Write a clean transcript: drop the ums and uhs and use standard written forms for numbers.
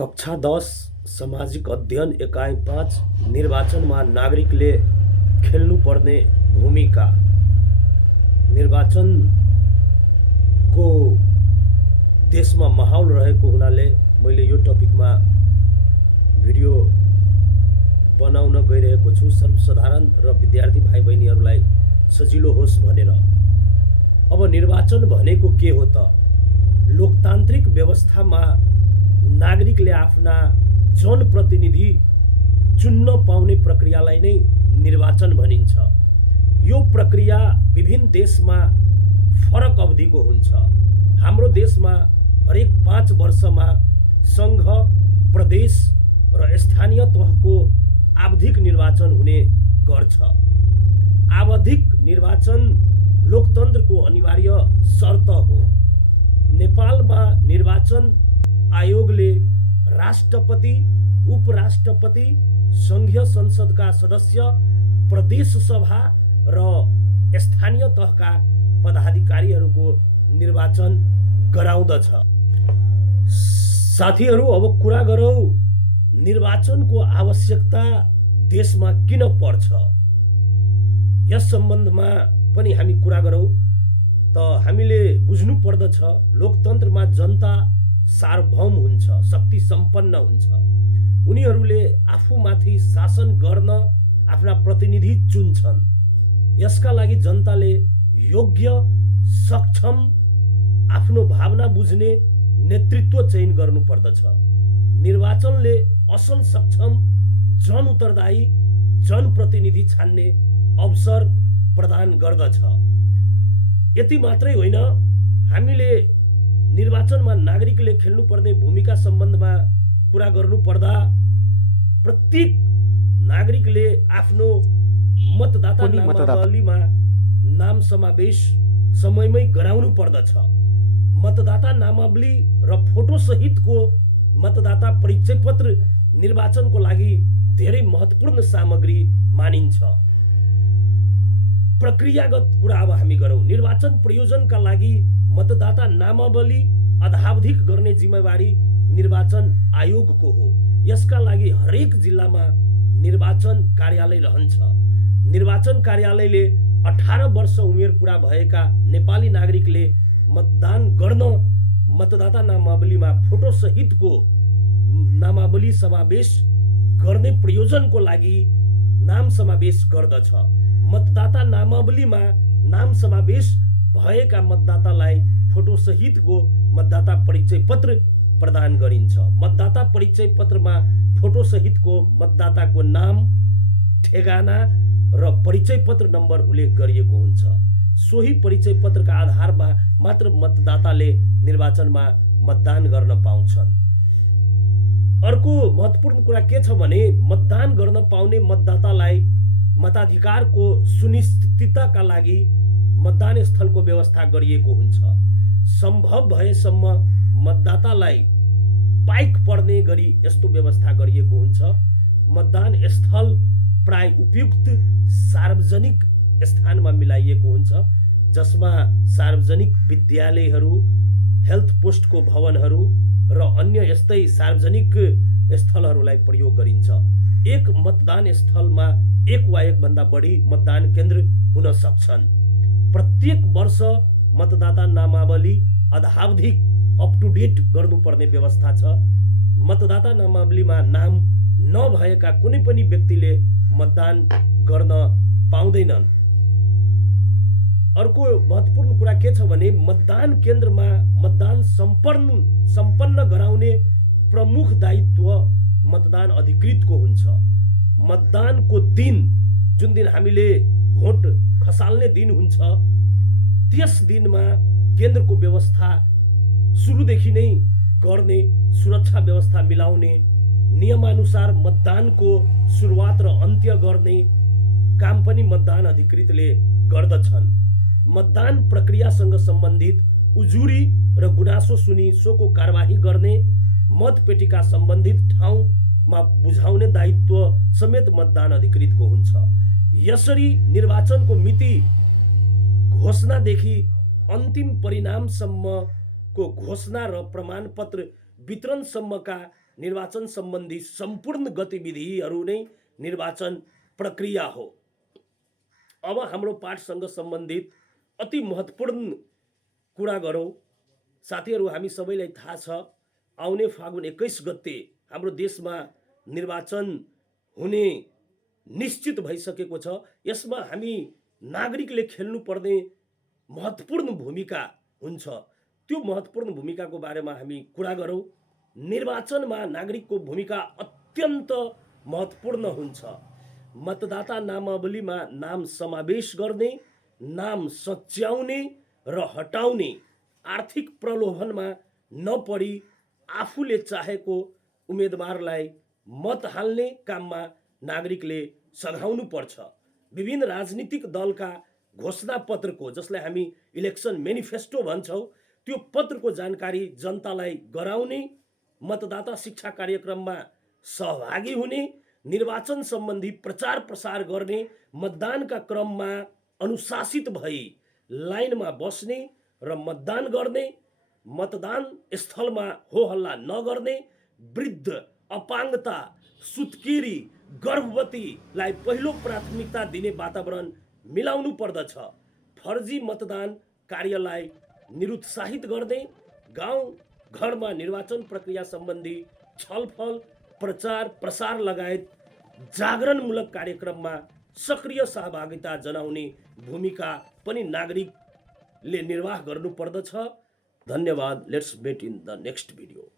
कक्षा 10 सामाजिक अध्ययन एकाइ 5 निर्वाचनमा नागरिकले खेल्नुपर्ने भूमिका। निर्वाचनको देशमा माहौल रहेको हुनाले मैले यो टपिकमा भिडियो बनाउन गइरहेको छु, सर्वसाधारण र विद्यार्थी भाइ बहिनीहरूलाई सजिलो होस् भनेर। अब निर्वाचन भनेको के हो त? लोकतान्त्रिक व्यवस्थामा नागरिकले आफ्ना जनप्रतिनिधि चुन्न पाउने प्रक्रियालाई नै निर्वाचन भनिन्छ। यो प्रक्रिया विभिन्न देशमा फरक अवधिको हुन्छ। हाम्रो देशमा हरेक 5 वर्षमा सङ्घ, प्रदेश र स्थानीय तहको आवधिक निर्वाचन हुने गर्छ। आवधिक निर्वाचन लोकतन्त्रको अनिवार्य शर्त हो। नेपालमा निर्वाचन आयोगले राष्ट्रपति, उपराष्ट्रपति, सङ्घीय संसदका सदस्य, प्रदेश सभा र स्थानीय तहका पदाधिकारीहरूको निर्वाचन गराउँदछ। साथीहरू, अब कुरा गरौँ निर्वाचनको आवश्यकता देशमा किन पर्छ। यस सम्बन्धमा पनि हामी कुरा गरौँ त हामीले बुझ्नु पर्दछ, लोकतन्त्रमा जनता सार्वभौम हुन्छ, शक्ति सम्पन्न हुन्छ। उनीहरूले आफूमाथि शासन गर्न आफ्ना प्रतिनिधि चुन्छन्। यसका लागि जनताले योग्य, सक्षम, आफ्नो भावना बुझ्ने नेतृत्व चयन गर्नु पर्दछ। निर्वाचनले असल, सक्षम, जन उत्तरदायी जनप्रतिनिधि छान्ने अवसर प्रदान गर्दछ। यति मात्रै होइन, हामीले निर्वाचनमा नागरिकले खेल्नुपर्ने भूमिका सम्बन्धमा कुरा गर्नुपर्दा प्रत्येक नागरिकले आफ्नो मतदाता नामावलीमा नाम समावेश समयमै गराउनु पर्दछ। मतदाता नामावली र फोटो सहितको मतदाता परिचय पत्र निर्वाचनको लागि धेरै महत्त्वपूर्ण सामग्री मानिन्छ। प्रक्रियागत कुरा अब हामी गरौँ। निर्वाचन प्रयोजनका लागि मतदाता नामावली अद्यावधिक गर्ने जिम्मेवारी निर्वाचन आयोगको हो। यसका लागि हरेक जिल्लामा निर्वाचन कार्यालय रहन्छ। निर्वाचन कार्यालयले 18 वर्ष उमेर पुरा भएका नेपाली नागरिकले मतदान गर्न मतदाता नामावलीमा फोटो सहितको नामावली समावेश गर्ने प्रयोजनको लागि नाम समावेश गर्दछ। मतदाता नामावलीमा नाम समावेश भएका मतदातालाई फोटो सहितको मतदाता परिचय पत्र प्रदान गरिन्छ। मतदाता परिचय पत्रमा फोटो सहितको मतदाताको नाम, ठेगाना र परिचय पत्र नम्बर उल्लेख गरिएको हुन्छ। सोही परिचय पत्रका आधारमा मात्र मतदाताले निर्वाचनमा मतदान गर्न पाउँछन्। अर्को महत्त्वपूर्ण कुरा के छ भने, मतदान गर्न पाउने मतदातालाई मताधिकारको सुनिश्चितताका लागि मतदान स्थलको व्यवस्था गरिएको हुन्छ। सम्भव भएसम्म मतदातालाई पाइक पर्ने गरी यस्तो व्यवस्था गरिएको हुन्छ। मतदान स्थल प्राय उपयुक्त सार्वजनिक स्थानमा मिलाइएको हुन्छ, जसमा सार्वजनिक विद्यालयहरू, हेल्थ पोस्टको भवनहरू र अन्य यस्तै सार्वजनिक स्थलहरूलाई प्रयोग गरिन्छ। एक मतदान स्थलमा एक वा एकभन्दा बढी मतदान केन्द्र हुन सक्छन्। प्रत्येक वर्ष मतदाता नामावली अद्यावधिक अप टु डेट गर्नुपर्ने व्यवस्था छ। मतदाता नामावलीमा नाम नभएका कुनै पनि व्यक्तिले मतदान गर्न पाउँदैनन्। अर्को महत्त्वपूर्ण कुरा के छ भने, मतदान केन्द्रमा मतदान सम्पन्न गराउने प्रमुख दायित्व मतदान अधिकृतको हुन्छ। मतदानको दिन, जुन दिन हामीले भोट खसाल्ने दिन हुन्छ, त्यस दिनमा केन्द्रको व्यवस्था सुरुदेखि नै गर्ने, सुरक्षा व्यवस्था मिलाउने, नियमानुसार मतदानको सुरुवात र अन्त्य गर्ने काम पनि मतदान अधिकृतले गर्दछन्। मतदान प्रक्रियासँग सम्बन्धित उजुरी र गुनासो सुनी सोको कारबाही गर्ने, मतपेटिका सम्बन्धित ठाउँमा बुझाउने दायित्व समेत मतदान अधिकृतको हुन्छ। यसरी निर्वाचनको मिति घोषणादेखि अन्तिम परिणामसम्मको घोषणा र प्रमाणपत्र वितरणसम्मका निर्वाचन सम्बन्धी सम्पूर्ण गतिविधिहरू नै निर्वाचन प्रक्रिया हो। अब हाम्रो पाठसँग सम्बन्धित अति महत्त्वपूर्ण कुरा गरौँ। साथीहरू, हामी सबैलाई थाहा छ, आउने फागुन 21 गते हाम्रो देशमा निर्वाचन हुने निश्चित भइसकेको छ। यसमा हामी नागरिकले खेल्नुपर्ने महत्त्वपूर्ण भूमिका हुन्छ। त्यो महत्त्वपूर्ण भूमिकाको बारेमा हामी कुरा गरौँ। निर्वाचनमा नागरिकको भूमिका अत्यन्त महत्त्वपूर्ण हुन्छ। मतदाता नामावलीमा नाम समावेश गर्ने, नाम सच्याउने र हटाउने, आर्थिक प्रलोभनमा नपरी आफूले चाहेको उम्मेदवारलाई मत हाल्ने काममा नागरिकले सघाउनु पर्छ। विभिन्न राजनीतिक दलका घोषणा पत्रको, जसलाई हामी इलेक्सन मेनिफेस्टो भन्छौँ, त्यो पत्रको जानकारी जनतालाई गराउने, मतदाता शिक्षा कार्यक्रममा सहभागी हुने, निर्वाचन सम्बन्धी प्रचार प्रसार गर्ने, मतदानका क्रममा अनुशासित भई लाइनमा बस्ने र मतदान गर्ने, मतदान स्थलमा हो हल्ला नगर्ने, वृद्ध, अपाङ्गता, सुत्केरी, गर्भवतीलाई पहिलो प्राथमिकता दिने वातावरण मिलाउनु पर्दछ। फर्जी मतदान कार्यलाई निरुत्साहित गर्ने, गाउँ घरमा निर्वाचन प्रक्रिया सम्बन्धी छलफल, प्रचार प्रसार लगायत जागरणमूलक कार्यक्रममा सक्रिय सहभागिता जनाउने भूमिका पनि नागरिकले निर्वाह गर्नुपर्दछ। धन्यवाद। Let's meet in the next video.